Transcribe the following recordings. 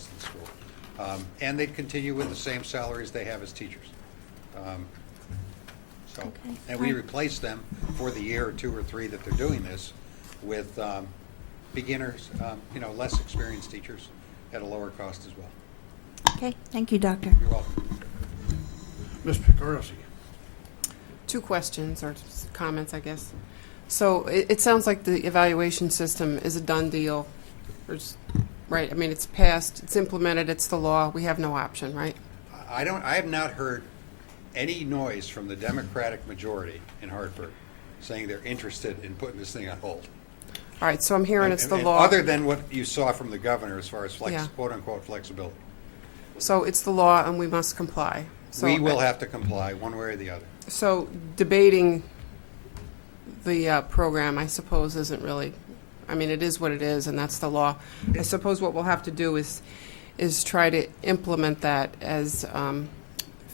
in the school. And they'd continue with the same salaries they have as teachers. Okay. And we replace them for the year or 2 or 3 that they're doing this with beginners, less experienced teachers at a lower cost as well. Okay, thank you, Doctor. You're welcome. Ms. Picorosi. 2 questions or comments, I guess. So it sounds like the evaluation system is a done deal. Right? I mean, it's passed, it's implemented, it's the law. We have no option, right? I have not heard any noise from the Democratic majority in Hartford saying they're interested in putting this thing on hold. All right, so I'm hearing it's the And law. other than what you saw from the governor as far as Yeah. quote-unquote flexibility. So it's the law and we must comply. So We will have to comply one way or the other. So debating the program, I suppose, isn't really, I mean, it is what it is, and that's the law. I suppose what we'll have to do is try to implement that as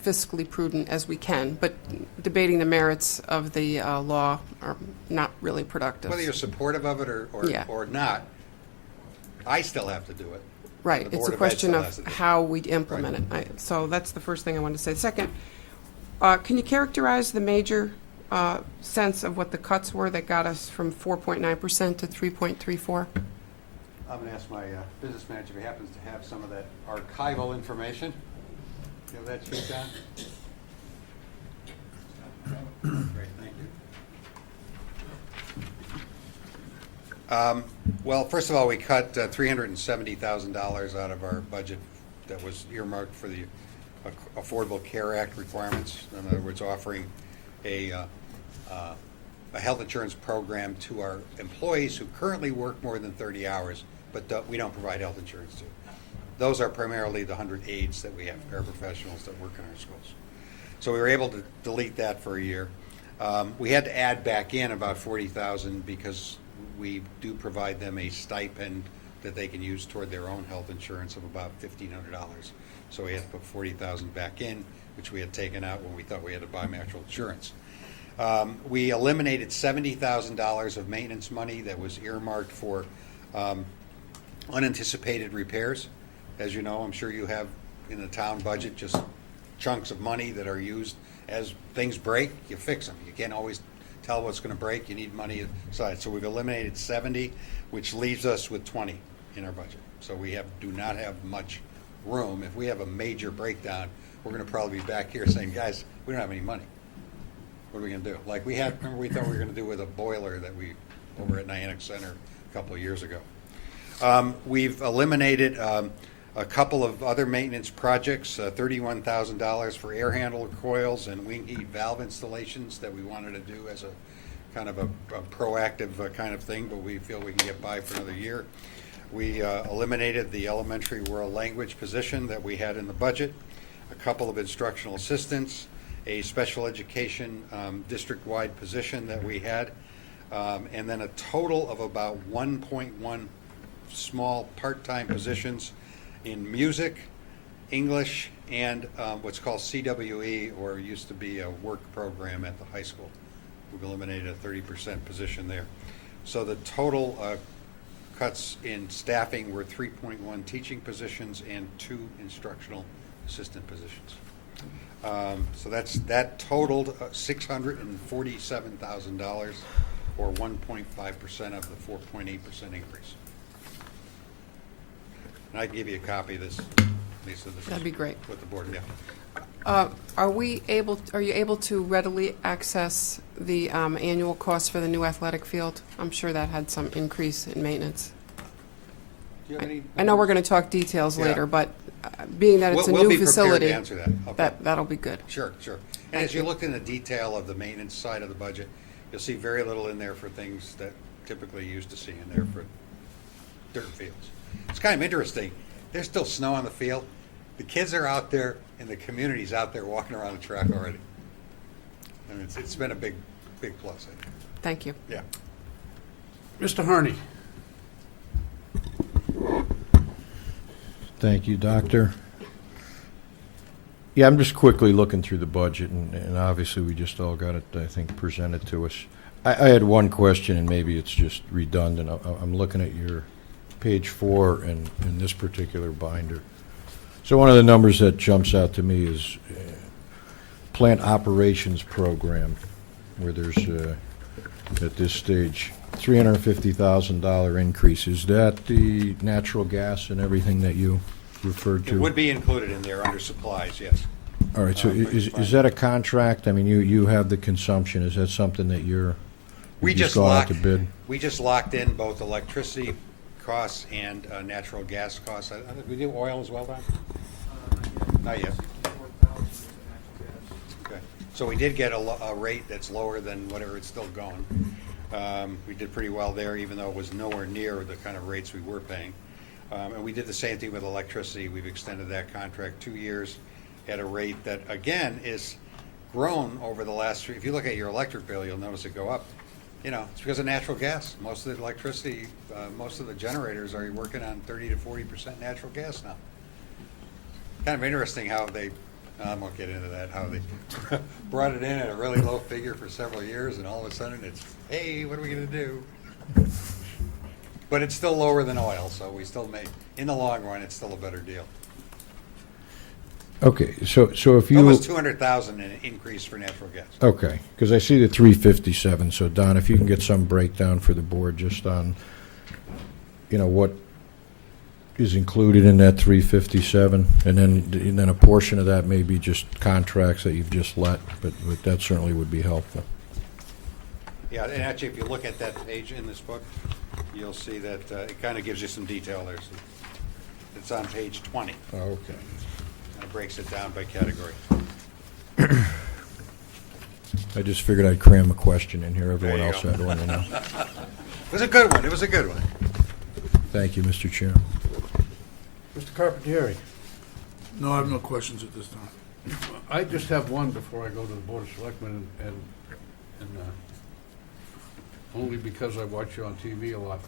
fiscally prudent as we can, but debating the merits of the law are not really productive. Whether you're supportive of it Yeah. or not, I still have to do it. Right, The it's Board a of Ed question still of has to do it. how we implement it. So that's the first thing I wanted to say. Second, can you characterize the major sense of what the cuts were that got us from 4.9% to 3.34? I'm going to ask my business manager if he happens to have some of that archival information. You have that sheet down? Great, thank you. Well, first of all, we cut $370,000 out of our budget that was earmarked for the Affordable Care Act requirements. In other words, offering a health insurance program to our employees who currently work more than 30 hours, but we don't provide health insurance to. Those are primarily the 100 aides that we have, paraprofessionals that work in our schools. So we were able to delete that for a year. We had to add back in about $40,000 because we do provide them a stipend that they can use toward their own health insurance of about $1,500. So we had to put $40,000 back in, which we had taken out when we thought we had to buy natural insurance. We eliminated $70,000 of maintenance money that was earmarked for unanticipated repairs. As you know, I'm sure you have in the town budget just chunks of money that are used as things break, you fix them. You can't always tell what's going to break. You need money aside. So we've eliminated 70, which leaves us with 20 in our budget. So we do not have much room. If we have a major breakdown, we're going to probably be back here saying, guys, we don't have any money. What are we going to do? Like remember we thought we were going to do with a boiler that we, over at Niantic Center a couple of years ago. We've eliminated a couple of other maintenance projects, $31,000 for air handler coils and wing heat valve installations that we wanted to do as a kind of a proactive kind of thing, but we feel we can get by for another year. We eliminated the elementary world language position that we had in the budget, a couple of instructional assistants, a special education district-wide position that we had, and then a total of about 1.1 small part-time positions in music, English, and what's called CWE, or used to be a work program at the high school. We've eliminated a 30% position there. So the total cuts in staffing were 3.1 teaching positions and 2 instructional assistant positions. So that totaled $647,000, or 1.5% of the 4.8% increase. And I'd give you a copy of this, Lisa. This That'd is be great. with the board, yeah. Are you able to readily access the annual cost for the new athletic field? I'm sure that had some increase in maintenance. Do you have any? I know we're going to talk details Yeah. later, but being that it's We'll a new be prepared facility, to answer that. Okay. that'll be good. Sure. And Thank as you you. looked in the detail of the maintenance side of the budget, you'll see very little in there for things that typically you used to see in there for dirt fields. It's kind of interesting. There's still snow on the field. The kids are out there, and the community's out there walking around the track already. I mean, it's been a big plus, I think. Thank you. Yeah. Mr. Harney. Thank you, Doctor. Yeah, I'm just quickly looking through the budget, and obviously we just all got it, I think, presented to us. I had one question, and maybe it's just redundant. I'm looking at your page 4 in this particular binder. So one of the numbers that jumps out to me is plant operations program, where there's, at this stage, $350,000 increase. Is that the natural gas and everything that you referred to? It would be included in there under supplies, yes. All right, so is that a contract? I mean, you have the consumption. Is that something that you We just go out locked, to bid? we just locked in both electricity costs and natural gas costs. I think we do oil as well, Don? Not yet. Okay. So we did get a rate that's lower than whatever it's still going. We did pretty well there, even though it was nowhere near the kind of rates we were paying. And we did the same thing with electricity. We've extended that contract 2 years at a rate that, again, is grown over the last 3. If you look at your electric bill, you'll notice it go up. You know, it's because of natural gas. Most of the electricity, most of the generators are working on 30 to 40% natural gas now. Kind of interesting how they, I won't get into that, how they brought it in at a really low figure for several years, and all of a sudden it's, hey, what are we going to do? But it's still lower than oil, so we still make, in the long run, it's still a better deal. Okay, so if you... Almost 200,000 in increase for natural gas. Okay, because I see the 357, so Don, if you can get some breakdown for the board just on, what is included in that 357, and then a portion of that may be just contracts that you've just let, but that certainly would be helpful. Yeah, and actually, if you look at that page in this book, you'll see that it kind of gives you some detail there. So it's on page 20. Oh, okay. And it breaks it down by category. I just figured I'd cram a question in here. Everyone There you else go. had one, It was a good one. It was a good one. Thank you, Mr. Chairman. Mr. Carpentieri, No, I have no questions at this time. I just have one before I go to the Board of Selectmen, and only because I watch you on TV a lot.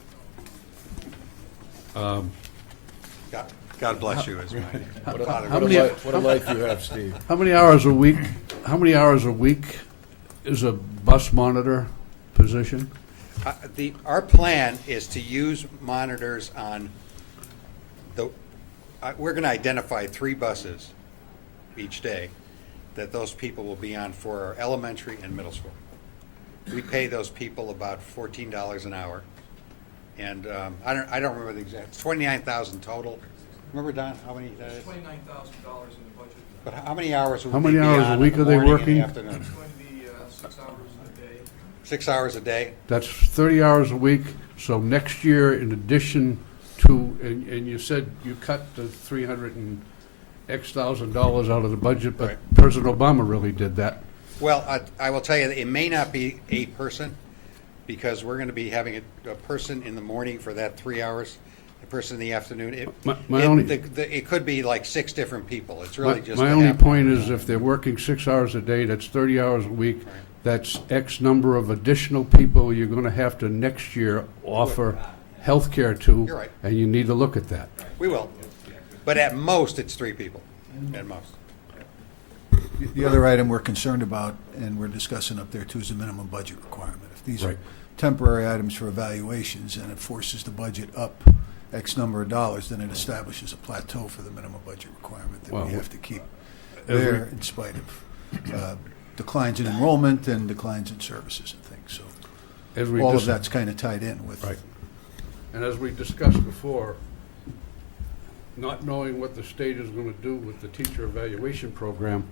God bless you is mine. How many- What a life you have, Steve. How many hours a week is a bus monitor position? Our plan is to use monitors on we're going to identify 3 buses each day that those people will be on for our elementary and middle school. We pay those people about $14 an hour, and I don't remember the exact. It's 29,000 total. Remember, Don, how many? $29,000 in the budget. But how many hours? Would How they many be hours on a in week the are they morning and working? the afternoon? It's going to be 6 hours a day. 6 hours a day. That's 30 hours a week, so next year, in addition to, and you said you cut the 300 and X thousand dollars out of the budget, but Right. President Obama really did that. Well, I will tell you, that it may not be a person, because we're going to be having a person in the morning for that 3 hours, a person in the afternoon. It could be like 6 different people. It's really just. My a only half point hour. is, if they're working 6 hours a day, that's 30 hours a week. Right. That's X number of additional people you're going to have to next year offer health care to. You're right. And you need to look at that. We will. But at most, it's 3 people, at most. The other item we're concerned about, and we're discussing up there too, is the minimum budget requirement. If these Right. are temporary items for evaluations and it forces the budget up X number of dollars, then it establishes a plateau for the minimum budget requirement that Well, we have to keep as we- there in spite of declines in enrollment and declines in services and things. So As we all dis- of that's kind of tied in with. Right. And as we discussed before, not knowing what the state is going to do with the teacher evaluation program,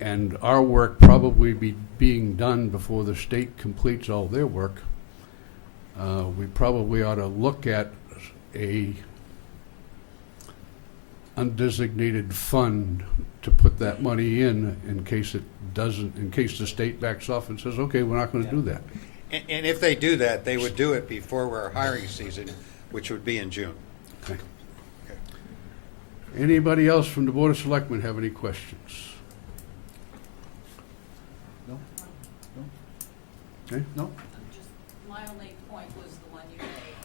and our work probably be being done before the state completes all their work, we probably ought to look at a undesignated fund to put that money in case it doesn't, in case the state backs off and says, okay, we're not going to do that. And if they do that, they would do it before our hiring season, which would be in June. Okay. Okay. Anybody else from the Board of Selectmen have any questions? No? Okay? No? Just my only point was the one you made,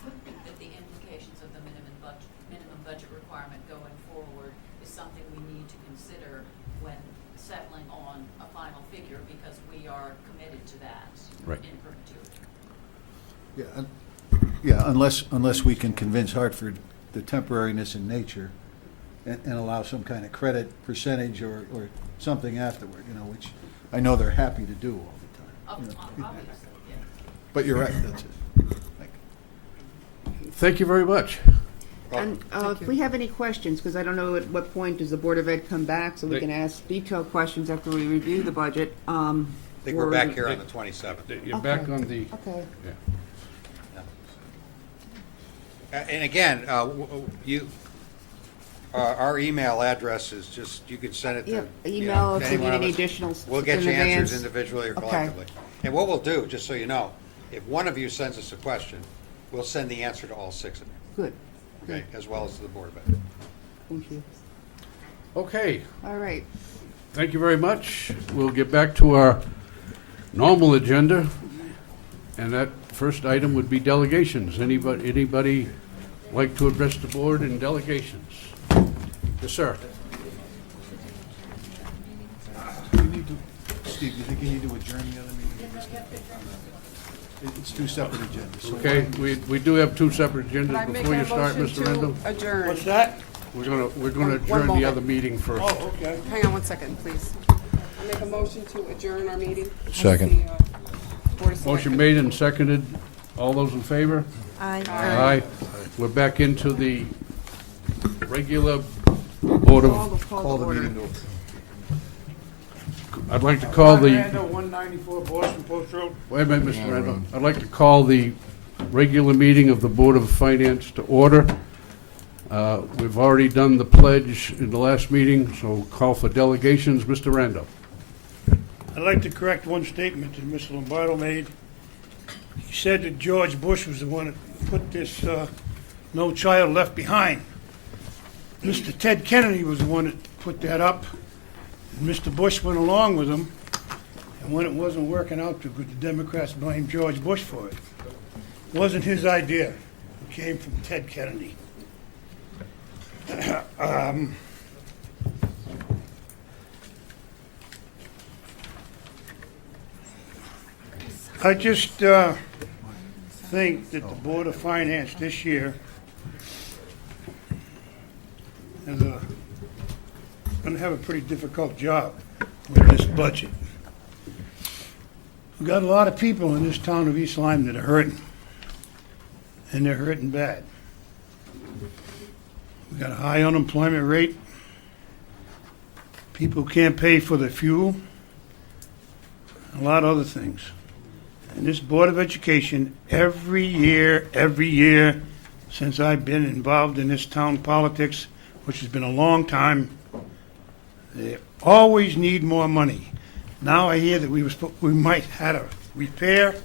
that the implications of the minimum budget requirement going forward is something we need to consider when settling on a final figure, because we are committed to that Right. in perpetuity. Yeah, unless we can convince Hartford the temporariness in nature and allow some kind of credit percentage or something afterward, which I know they're happy to do all the time. Obviously, yeah. But you're right, that's it. Thank you. Thank you very much. And if we have any questions, because I don't know at what point does the Board of Ed come back, so we They- can ask detailed questions after we review the budget. I think we're or- back here on the 27th. You're back Okay. on the, Okay. yeah. And again, our email address is just, you could send it to. Yeah, you know, email if to we any need one of any us. additional We'll get in you answers advance. individually or Okay. collectively. And what we'll do, just so you know, if one of you sends us a question, we'll send the answer to all 6 of you, Good, okay, as well as to the Board of Ed. thank you. Okay, All right. thank you very much. We'll get back to our normal agenda, and that first item would be delegations. Anybody like to address the board in delegations? Yes, sir. Steve, you think you need to adjourn the other meeting? It's 2 separate agendas. so Okay, why- we do have 2 separate Can I agendas. make Before a you start, motion Mr. Rendell, to adjourn? What's that? we're gonna One adjourn the moment. other meeting first. Oh, okay. Hang on one second, please. I make a motion to adjourn our meeting. Second. The, Board of Motion Selectmen. made and seconded. All those in favor? Aye. We're back into the regular Board of, Call the meeting to order. I'd like to call the, Randall, 194 Boston Post Road. wait a minute, Mr. Randall. I'd like to call the regular meeting of the Board of Finance to order. We've already done the pledge in the last meeting, so call for delegations. Mr. Randall. I'd like to correct one statement that Mr. Lombardo made. He said that George Bush was the one that put this No Child Left Behind. Mr. Ted Kennedy was the one that put that up, and Mr. Bush went along with him, and when it wasn't working out too good, the Democrats blamed George Bush for it. It wasn't his idea. It came from Ted Kennedy. I just think that the Board of Finance this year is going to have a pretty difficult job with this budget. We've got a lot of people in this town of East Lyme that are hurting, and they're hurting bad. We've got a high unemployment rate. People can't pay for their fuel, a lot of other things. And this Board of Education, every year, since I've been involved in this town politics, which has been a long time, they always need more money. Now I hear that we might have to repair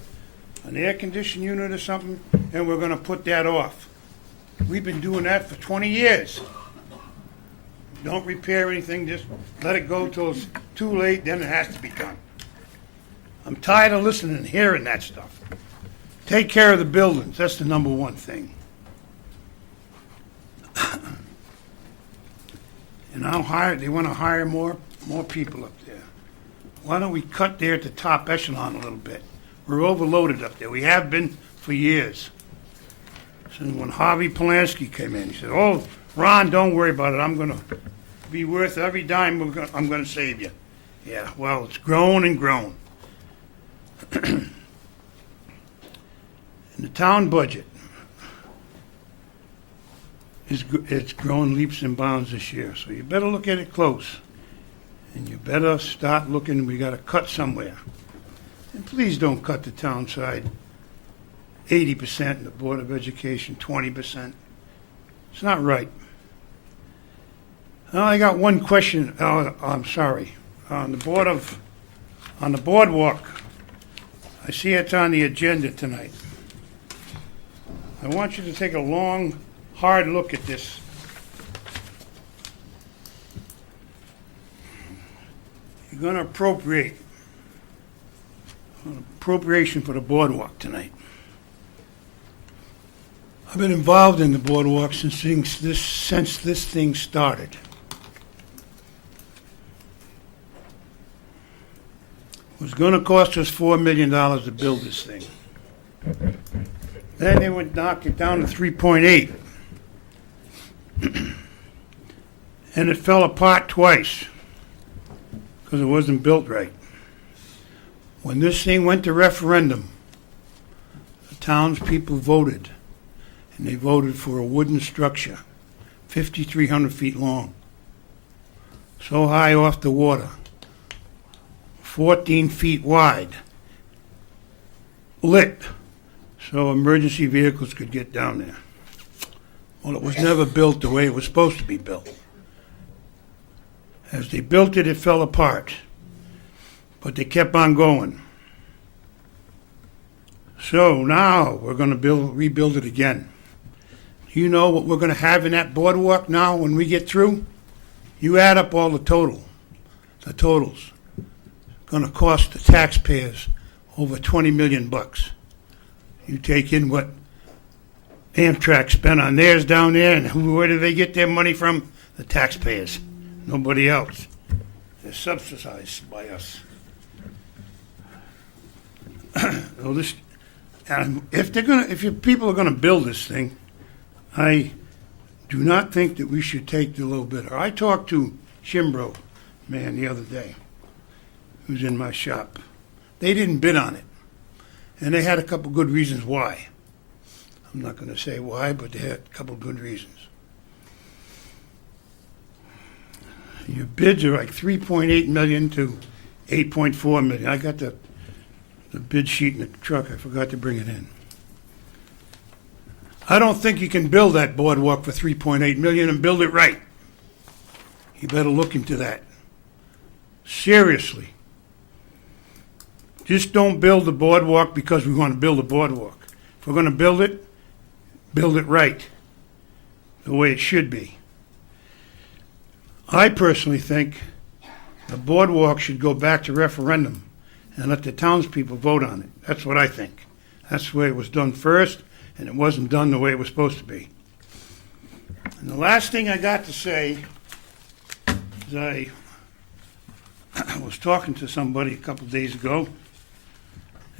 an air conditioning unit or something, and we're gonna put that off. We've been doing that for 20 years. Don't repair anything, just let it go till it's too late, then it has to be done. I'm tired of listening and hearing that stuff. Take care of the buildings, that's the number one thing. And they want to hire more people up there. Why don't we cut there at the top echelon a little bit? We're overloaded up there, we have been for years. So when Harvey Polanski came in, he said, "Oh, Ron, don't worry about it, I'm gonna be worth every dime I'm gonna save you." Yeah, well, it's grown and grown. In the town budget, it's grown leaps and bounds this year, so you better look at it close. And you better start looking, we gotta cut somewhere. And please don't cut the town side 80%, and the Board of Education 20%. It's not right. Now, I got one question, I'm sorry. On the boardwalk, I see it's on the agenda tonight. I want you to take a long, hard look at this. You're going to appropriation for the boardwalk tonight. I've been involved in the boardwalk since this thing started. It was going to cost us $4 million to build this thing. Then they would knock it down to 3.8. And it fell apart twice because it wasn't built right. When this thing went to referendum, the townspeople voted, and they voted for a wooden structure, 5,300 feet long, so high off the water, 14 feet wide, lit, so emergency vehicles could get down there. Well, it was never built the way it was supposed to be built. As they built it, it fell apart, but they kept on going. So now we're going to rebuild it again. You know what we're going to have in that boardwalk now when we get through? You add up all the totals. It's going to cost the taxpayers over $20 million. You take in what Amtrak spent on theirs down there, and where do they get their money from? The taxpayers. Nobody else. They're subsidized by us. Well, if your people are going to build this thing, I do not think that we should take the low bidder. I talked to Shimbro man the other day, who's in my shop. They didn't bid on it, and they had a couple good reasons why. I'm not going to say why, but they had a couple good reasons. Your bids are like 3.8 million to 8.4 million. I got the bid sheet in the truck. I forgot to bring it in. I don't think you can build that boardwalk for 3.8 million and build it right. You better look into that. Seriously. Just don't build the boardwalk because we want to build a boardwalk. If we're going to build it right, the way it should be. I personally think the boardwalk should go back to referendum and let the townspeople vote on it. That's what I think. That's the way it was done first, and it wasn't done the way it was supposed to be. And the last thing I got to say is I was talking to somebody a couple of days ago,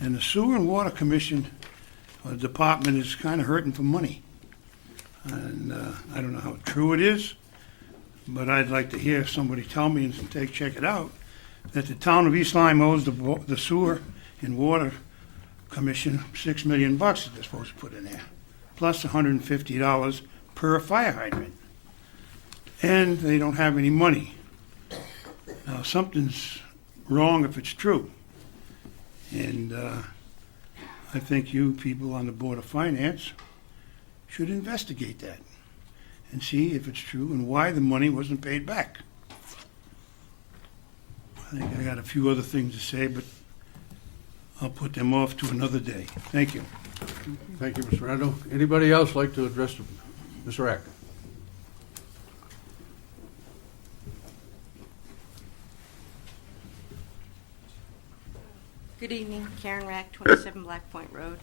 and the Sewer and Water Commission department is kind of hurting for money. And I don't know how true it is, but I'd like to hear somebody tell me and check it out, that the town of East Lyme owes the Sewer and Water Commission $6 million that they're supposed to put in there, plus $150 per fire hydrant. And they don't have any money. Now, something's wrong if it's true. And I think you people on the Board of Finance should investigate that and see if it's true and why the money wasn't paid back. I think I got a few other things to say, but I'll put them off to another day. Thank you. Thank you, Mr. Randall. Anybody else like to address Mr. Rack? Good evening, Karen Rack, 27 Black Point Road.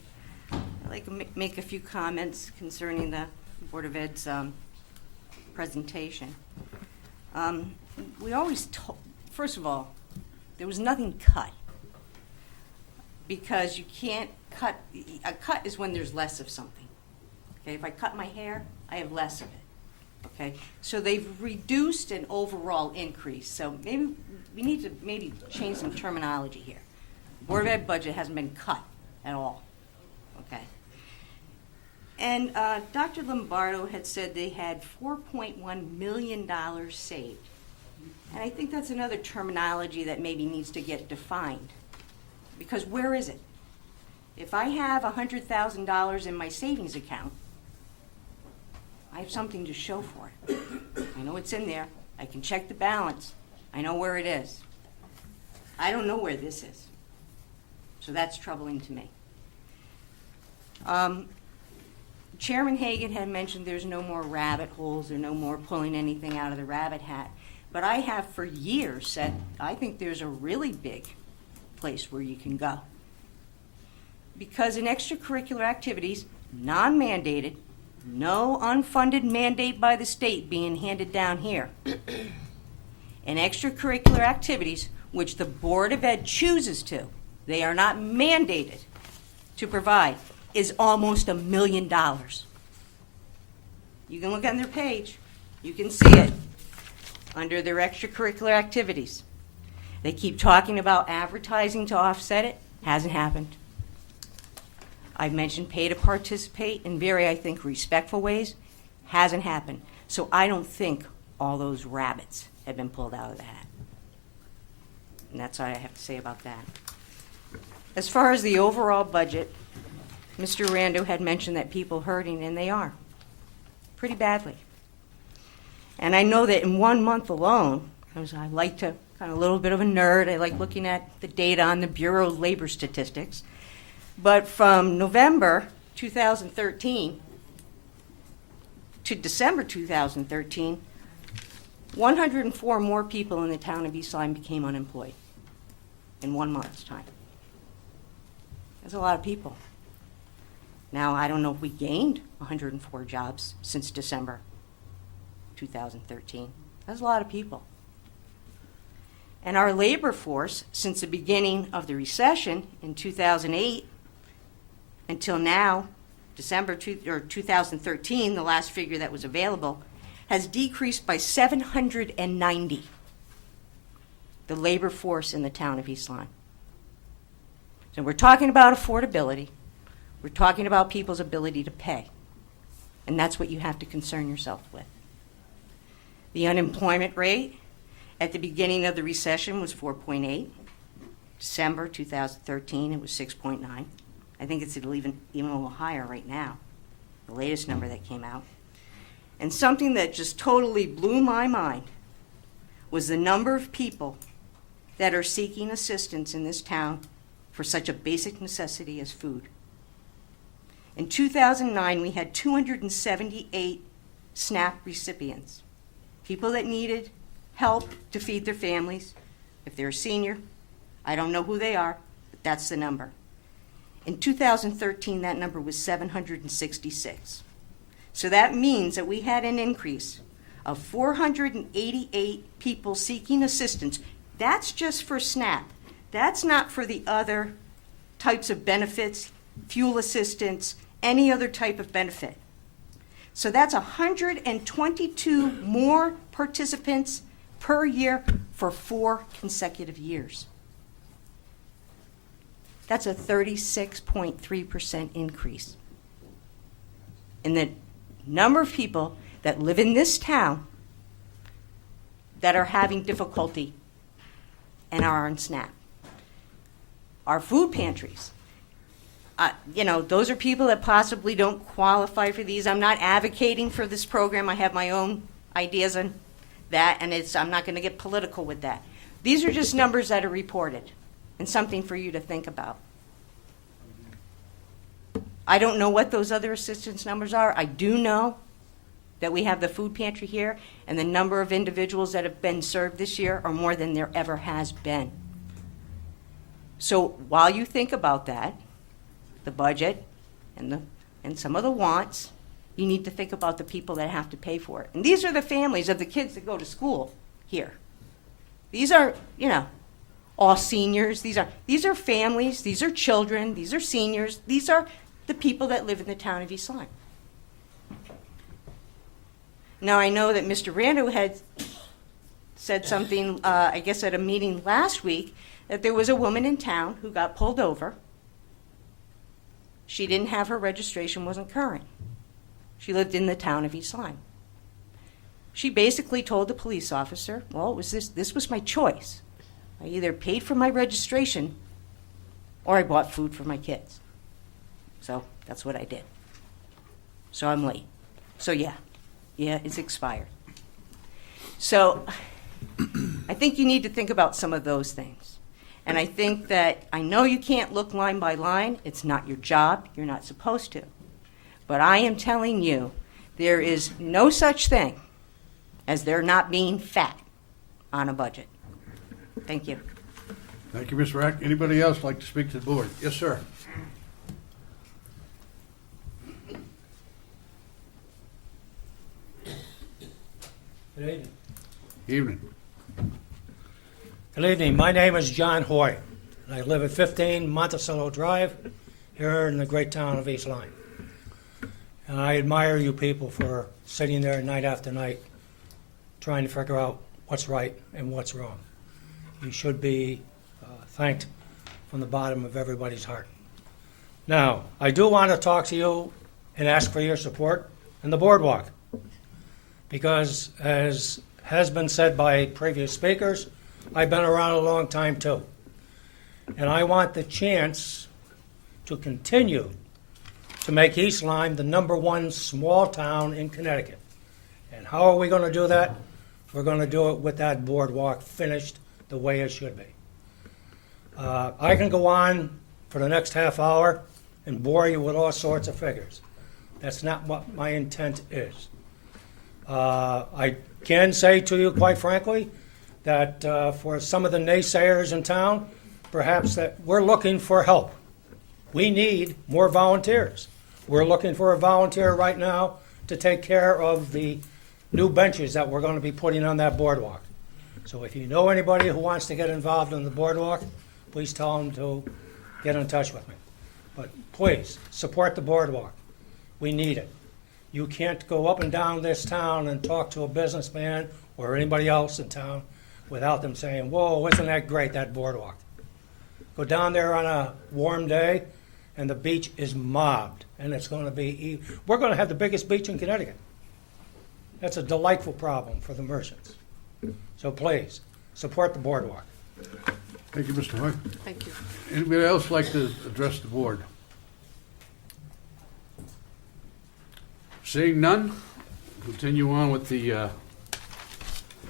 I'd like to make a few comments concerning the Board of Ed's presentation. We always first of all, there was nothing cut, because you can't cut. A cut is when there's less of something. Okay, if I cut my hair, I have less of it. Okay, so they've reduced an overall increase. So maybe we need to change some terminology here. Board of Ed budget hasn't been cut at all. Okay. And Dr. Lombardo had said they had $4.1 million saved. And I think that's another terminology that maybe needs to get defined. Because where is it? If I have $100,000 in my savings account, I have something to show for it. I know it's in there. I can check the balance. I know where it is. I don't know where this is. So that's troubling to me. Chairman Hagan had mentioned there's no more rabbit holes or no more pulling anything out of the rabbit hat. But I have for years said I think there's a really big place where you can go. Because in extracurricular activities, non-mandated, no unfunded mandate by the state being handed down here. In extracurricular activities, which the Board of Ed chooses to, they are not mandated to provide. is almost $1 million. You can look on their page. You can see it under their extracurricular activities. They keep talking about advertising to offset it. Hasn't happened. I've mentioned pay to participate in very, I think, respectful ways. Hasn't happened. So I don't think all those rabbits have been pulled out of the hat. And that's all I have to say about that. As far as the overall budget, Mr. Rando had mentioned that people hurting, and they are, pretty badly. And I know that in 1 month alone, I like to, kind of a little bit of a nerd, I like looking at the data on the Bureau of Labor Statistics. But from November 2013 to December 2013, 104 more people in the town of East Lyme became unemployed in 1 month's time. That's a lot of people. Now, I don't know if we gained 104 jobs since December 2013. That's a lot of people. And our labor force, since the beginning of the recession in 2008 until now, December 2013, the last figure that was available, has decreased by 790, the labor force in the town of East Lyme. So we're talking about affordability. We're talking about people's ability to pay. And that's what you have to concern yourself with. The unemployment rate at the beginning of the recession was 4.8. December 2013, it was 6.9. I think it's even a little higher right now, the latest number that came out. And something that just totally blew my mind was the number of people that are seeking assistance in this town for such a basic necessity as food. In 2009, we had 278 SNAP recipients, people that needed help to feed their families. If they're a senior, I don't know who they are, but that's the number. In 2013, that number was 766. So that means that we had an increase of 488 people seeking assistance. That's just for SNAP. That's not for the other types of benefits, fuel assistance, any other type of benefit. So that's 122 more participants per year for 4 consecutive years. That's a 36.3% increase in the number of people that live in this town that are having difficulty and are on SNAP. Our food pantries, those are people that possibly don't qualify for these. I'm not advocating for this program. I have my own ideas on that, and I'm not going to get political with that. These are just numbers that are reported and something for you to think about. I don't know what those other assistance numbers are. I do know that we have the food pantry here, and the number of individuals that have been served this year are more than there ever has been. So while you think about that, the budget and some of the wants, you need to think about the people that have to pay for it. And these are the families of the kids that go to school here. These are, all seniors. These are families. These are children. These are seniors. These are the people that live in the town of East Lyme. Now, I know that Mr. Rando had said something, I guess at a meeting last week, that there was a woman in town who got pulled over. She didn't have her registration, wasn't current. She lived in the town of East Lyme. She basically told the police officer, well, this was my choice. I either paid for my registration or I bought food for my kids. So that's what I did. So I'm late. So yeah, it's expired. So I think you need to think about some of those things. And I think that, I know you can't look line by line. It's not your job. You're not supposed to. But I am telling you, there is no such thing as there not being fat on a budget. Thank you. Thank you, Ms. Rack. Anybody else like to speak to the board? Yes, sir. Good evening. Evening. Good evening. My name is John Hoy. I live at 15 Monticello Drive here in the great town of East Lyme. And I admire you people for sitting there night after night trying to figure out what's right and what's wrong. You should be thanked from the bottom of everybody's heart. Now, I do want to talk to you and ask for your support in the boardwalk. Because, as has been said by previous speakers, I've been around a long time too. And I want the chance to continue to make East Lyme the #1 small town in Connecticut. And how are we going to do that? We're going to do it with that boardwalk finished the way it should be. I can go on for the next half hour and bore you with all sorts of figures. That's not what my intent is. I can say to you, quite frankly, that for some of the naysayers in town, perhaps that we're looking for help. We need more volunteers. We're looking for a volunteer right now to take care of the new benches that we're going to be putting on that boardwalk. So if you know anybody who wants to get involved in the boardwalk, please tell them to get in touch with me. But please, support the boardwalk. We need it. You can't go up and down this town and talk to a businessman or anybody else in town without them saying, whoa, isn't that great, that boardwalk? Go down there on a warm day, and the beach is mobbed, and it's going to be, we're going to have the biggest beach in Connecticut. That's a delightful problem for the merchants. So please, support the boardwalk. Thank you, Mr. Hoy. Thank you. Anybody else like to address the board? Seeing none, continue on with the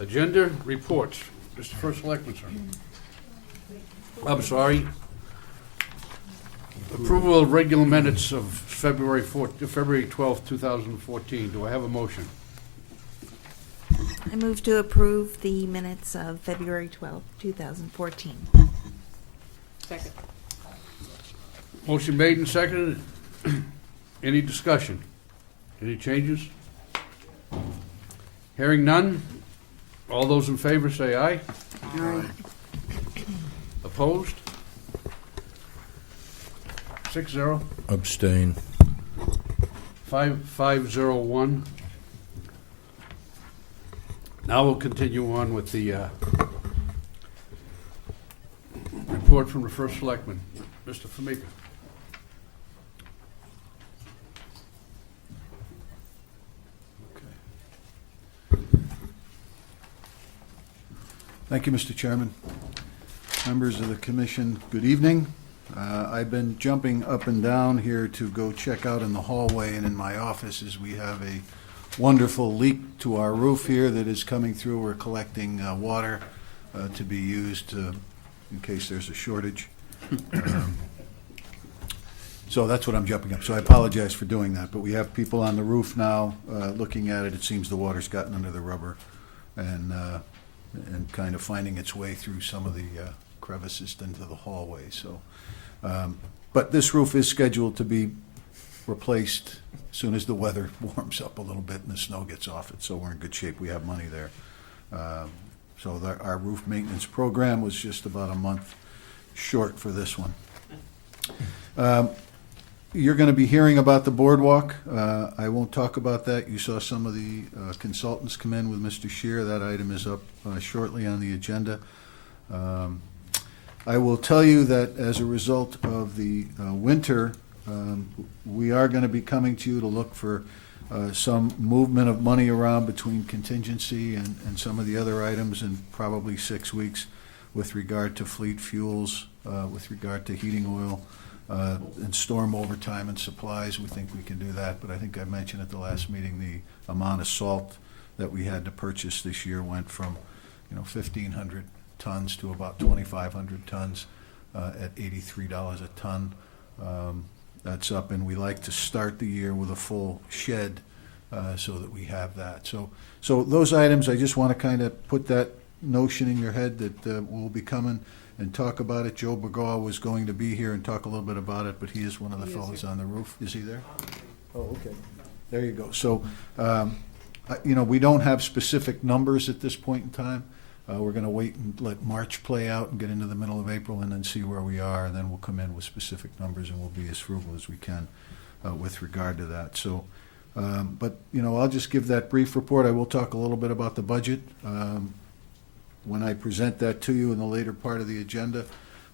agenda reports. Mr. First Selectman, sir. I'm sorry. Approval of regular minutes of February 12th, 2014. Do I have a motion? I move to approve the minutes of February 12th, 2014. Second. Motion made and seconded. Any discussion? Any changes? Hearing none. All those in favor say aye. Aye. Opposed? 6-0. Abstain. 501. Now we'll continue on with the report from the First Selectman. Mr. Famika. Thank you, Mr. Chairman. Members of the commission, good evening. I've been jumping up and down here to go check out in the hallway and in my office as we have a wonderful leak to our roof here that is coming through. We're collecting water to be used in case there's a shortage. So that's what I'm jumping up. So I apologize for doing that, but we have people on the roof now looking at it. It seems the water's gotten under the rubber and kind of finding its way through some of the crevices into the hallway. So, but this roof is scheduled to be replaced as soon as the weather warms up a little bit and the snow gets off it. So we're in good shape. We have money there. So our roof maintenance program was just about a month short for this one. You're going to be hearing about the boardwalk. I won't talk about that. You saw some of the consultants come in with Mr. Scheer. That item is up shortly on the agenda. I will tell you that as a result of the winter, we are going to be coming to you to look for some movement of money around between contingency and some of the other items in probably 6 weeks with regard to fleet fuels, with regard to heating oil, and storm overtime and supplies. We think we can do that, but I think I mentioned at the last meeting the amount of salt that we had to purchase this year went from 1,500 tons to about 2,500 tons at $83 a ton. That's up, and we like to start the year with a full shed so that we have that. So those items, I just want to kind of put that notion in your head that we'll be coming and talk about it. Joe Bergaw was going to be here and talk a little bit about it, but he is one of the fellows on the roof. Is he there? Oh, okay. There you go. So, we don't have specific numbers at this point in time. We're going to wait and let March play out and get into the middle of April and then see where we are, and then we'll come in with specific numbers, and we'll be as frugal as we can with regard to that. So, but, I'll just give that brief report. I will talk a little bit about the budget. When I present that to you in the later part of the agenda,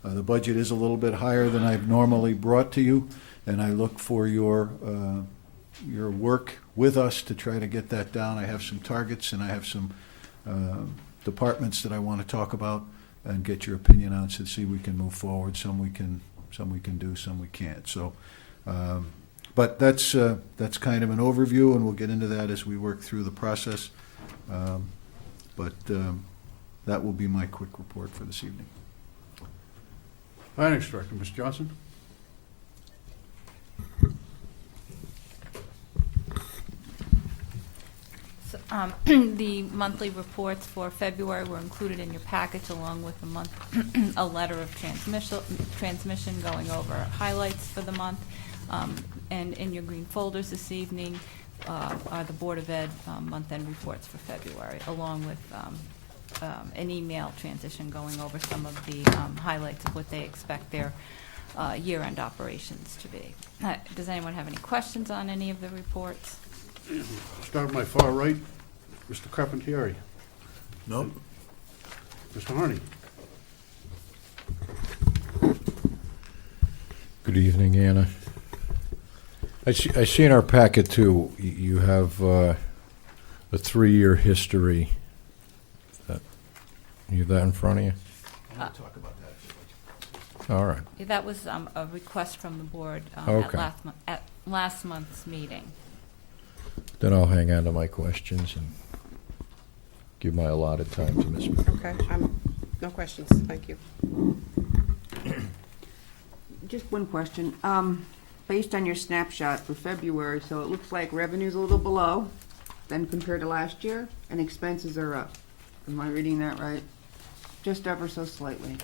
the budget is a little bit higher than I've normally brought to you, and I look for your work with us to try to get that down. I have some targets, and I have some departments that I want to talk about and get your opinion on, to see if we can move forward. Some we can do, some we can't. So, but that's kind of an overview, and we'll get into that as we work through the process. But that will be my quick report for this evening. Finance Director, Ms. Johnson. So, the monthly reports for February were included in your package, along with a letter of transmission going over highlights for the month. And in your green folders this evening are the Board of Ed month-end reports for February, along with an email transition going over some of the highlights of what they expect their year-end operations to be. Does anyone have any questions on any of the reports? Start with my far right, Mr. Carpentieri. Nope. Mr. Harney. Good evening, Anna. I see in our packet, too, you have a 3-year history. You have that in front of you? I want to talk about that. All right. Yeah, that was a request from the board Okay. at last month's meeting. Then I'll hang on to my questions and give my allotted time to Ms. Okay, no questions, thank you. Just one question. Based on your snapshot for February, so it looks like revenue's a little below than compared to last year, and expenses are up. Am I reading that right? Just ever so slightly.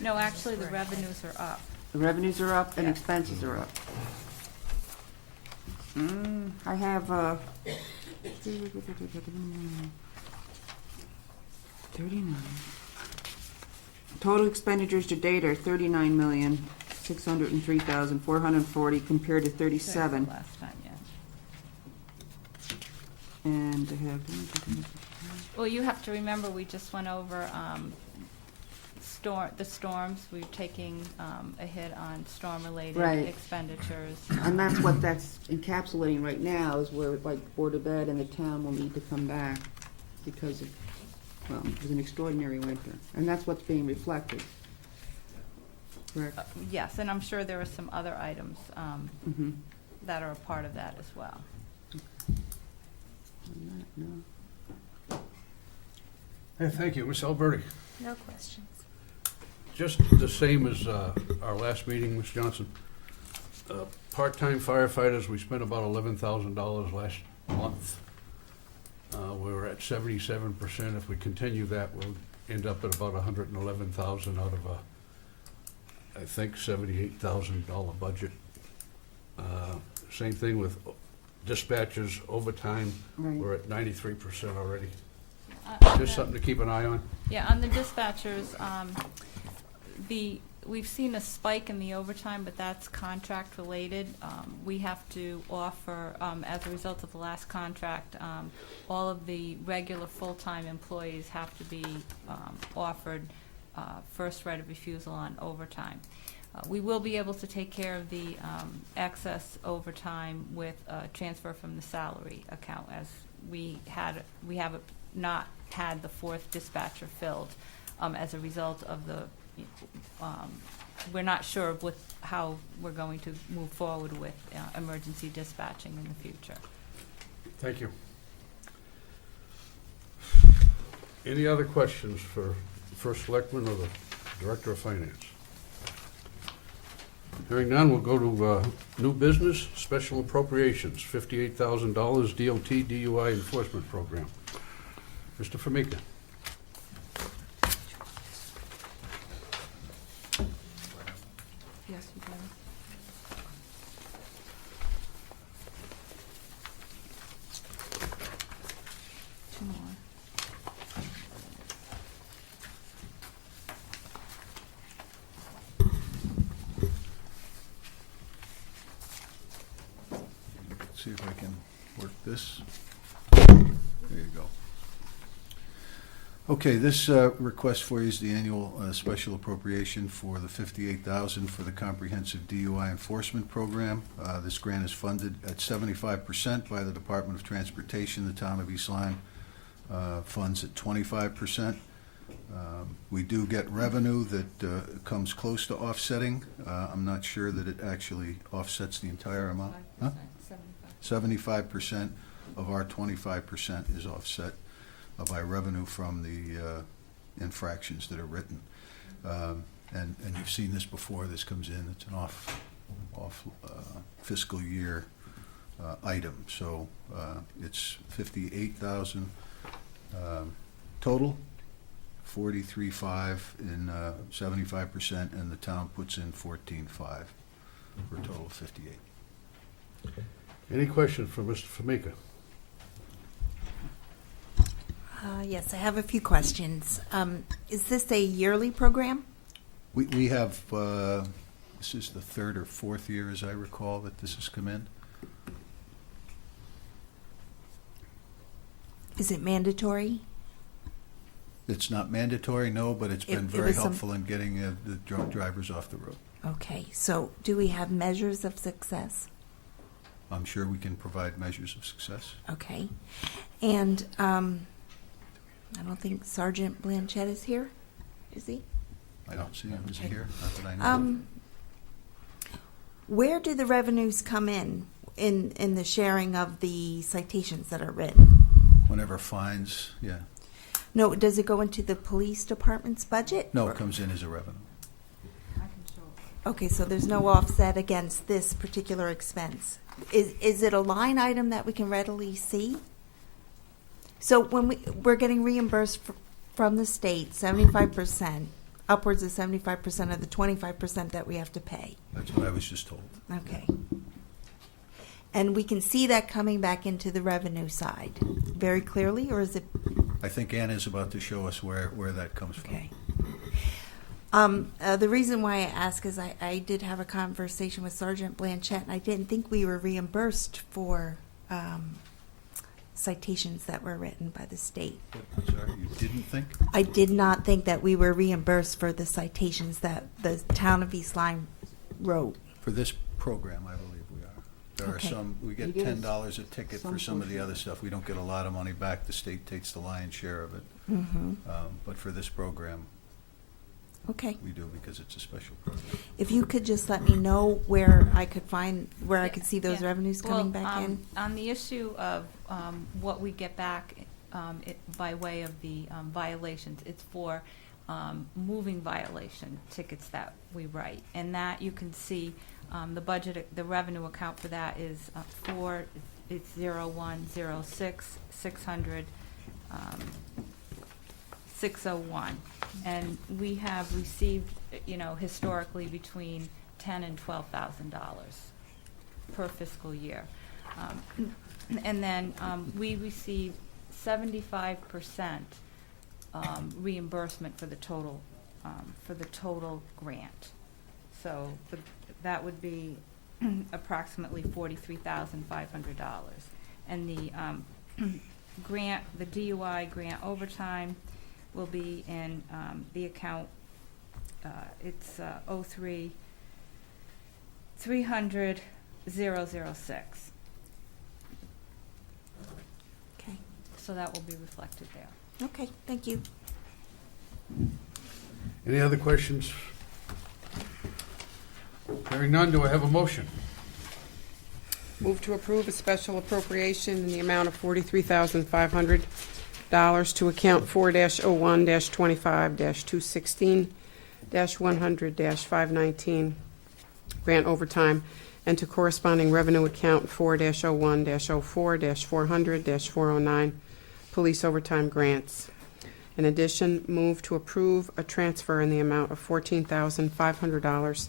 No, actually, the revenues are up. The revenues are up and Yeah. expenses are up. I have, 39. Total expenditures to date are 39,603,440 compared to 37. Last time, yeah. And I have, Well, you have to remember, we just went over the storms. We're taking a hit on storm-related Right. expenditures. and that's what that's encapsulating right now, is where like Board of Ed and the town will need to come back because of, well, it was an extraordinary winter, and that's what's being reflected. Correct? Yes, and I'm sure there are some other items Mm-hmm. that are a part of that as well. No. Hey, thank you. Ms. Alberti. No questions. Just the same as our last meeting, Ms. Johnson. Part-time firefighters, we spent about $11,000 last month. We were at 77%. If we continue that, we'll end up at about $111,000 out of a, I think, $78,000 budget. Same thing with dispatchers, overtime. Right. We're at 93% already. On Just something to keep an eye on. Yeah, on the dispatchers, we've seen a spike in the overtime, but that's contract related. We have to offer, as a result of the last contract, all of the regular full-time employees have to be offered first right of refusal on overtime. We will be able to take care of the excess overtime with a transfer from the salary account, as we have not had the fourth dispatcher filled as a result of the, we're not sure how we're going to move forward with emergency dispatching in the future. Thank you. Any other questions for the First Selectman or the Director of Finance? Hearing none, we'll go to new business, special appropriations, $58,000 DOT DUI enforcement program. Mr. Formica. Yes, you can. Two more. see if I can work this. There you go. Okay, this request for you is the annual special appropriation for the $58,000 for the Comprehensive DUI Enforcement Program. This grant is funded at 75% by the Department of Transportation. The town of East Lyme funds at 25%. We do get revenue that comes close to offsetting. I'm not sure that it actually offsets the entire amount. Huh? 75% of our 25% is offset by revenue from the infractions that are written. And you've seen this before. This comes in. It's an off fiscal year item. So it's 58,000 total, 43.5 in 75%, and the town puts in 14.5 for a total of 58. Any questions for Mr. Formica? Yes, I have a few questions. Is this a yearly program? We have, this is the third or fourth year, as I recall, that this has come in. Is it mandatory? It's not mandatory, no, but it's been It very was some- helpful in getting the drunk drivers off the road. Okay, so do we have measures of success? I'm sure we can provide measures of success. Okay. And I don't think Sergeant Blanchett is here, is he? I don't see him. Is he Okay. here? Not that I know of. Where do the revenues come in the sharing of the citations that are written? Whenever fines, yeah. No, does it go into the police department's budget? No, Or- it comes in as a revenue. Okay, so there's no offset against this particular expense. Is it a line item that we can readily see? So when we're getting reimbursed from the state, 75%, upwards of 75% of the 25% that we have to pay. That's what I was just told. Okay. And we can see that coming back into the revenue side very clearly, or is it? I think Ann is about to show us where that comes from. Okay. The reason why I ask is I did have a conversation with Sergeant Blanchett, and I didn't think we were reimbursed for citations that were written by the state. I'm sorry, you didn't think? I did not think that we were reimbursed for the citations that the town of East Lyme wrote. For this program, I believe we are. There are Okay. some, we get You get $10 a ticket for some of the other stuff. We don't get a lot of money back. The state takes the lion's share of it. Mm-hmm. But for this program, Okay. we do because it's a special program. If you could just let me know where I could see those Yeah. revenues coming back in. On the issue of what we get back by way of the violations, it's for moving violation tickets that we write. And that you can see the budget, the revenue account for that is it's 0106 600 601. And we have received, historically between $10,000 and $12,000 per fiscal year. And then we receive 75% reimbursement for the total grant. So that would be approximately $43,500. And the grant, the DUI grant overtime, will be in the account. It's 03-300-006. Okay. So that will be reflected there. Okay, thank you. Any other questions? Hearing none, do I have a motion? Move to approve a special appropriation in the amount of $43,500 to account 4-01-25-216-100-519, grant overtime, and to corresponding revenue account 4-01-04-400-409, police overtime grants. In addition, move to approve a transfer in the amount of $14,500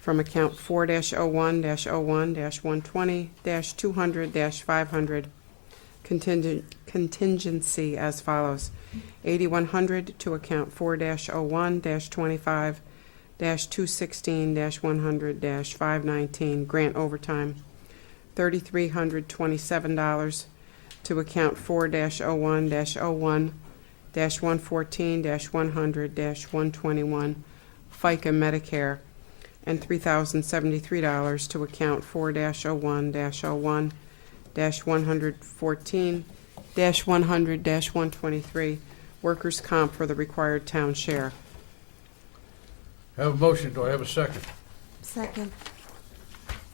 from account 4-01-01-120-200-500, contingency as follows: $8,100 to account 4-01-25-216-100-519, grant overtime, $3,327 to account 4-01-01-114-100-121 FICA Medicare, and $3,073 to account 4-01-01-114-100-123 Workers' Comp for the required town share. Have a motion, do I have a second? Second.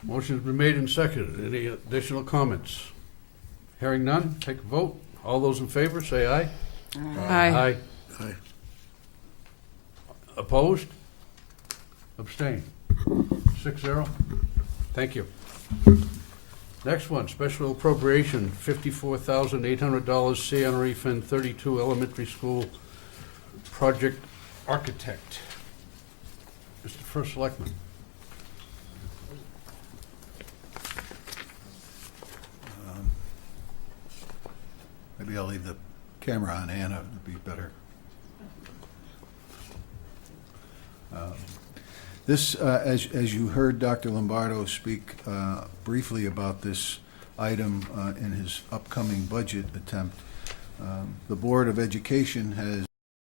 Motion's been made and seconded. Any additional comments? Hearing none, take a vote. All those in favor, say aye. Aye. Aye. Opposed? Abstain. 6-0. Thank you. Next one, special appropriation, $54,800, San Reef Fund 32 Elementary School Project Architect. Mr. First Selectman. Maybe I'll leave the camera on, Anna, it'd be better. This, as you heard Dr. Lombardo speak briefly about this item in his upcoming budget attempt, the Board of Education has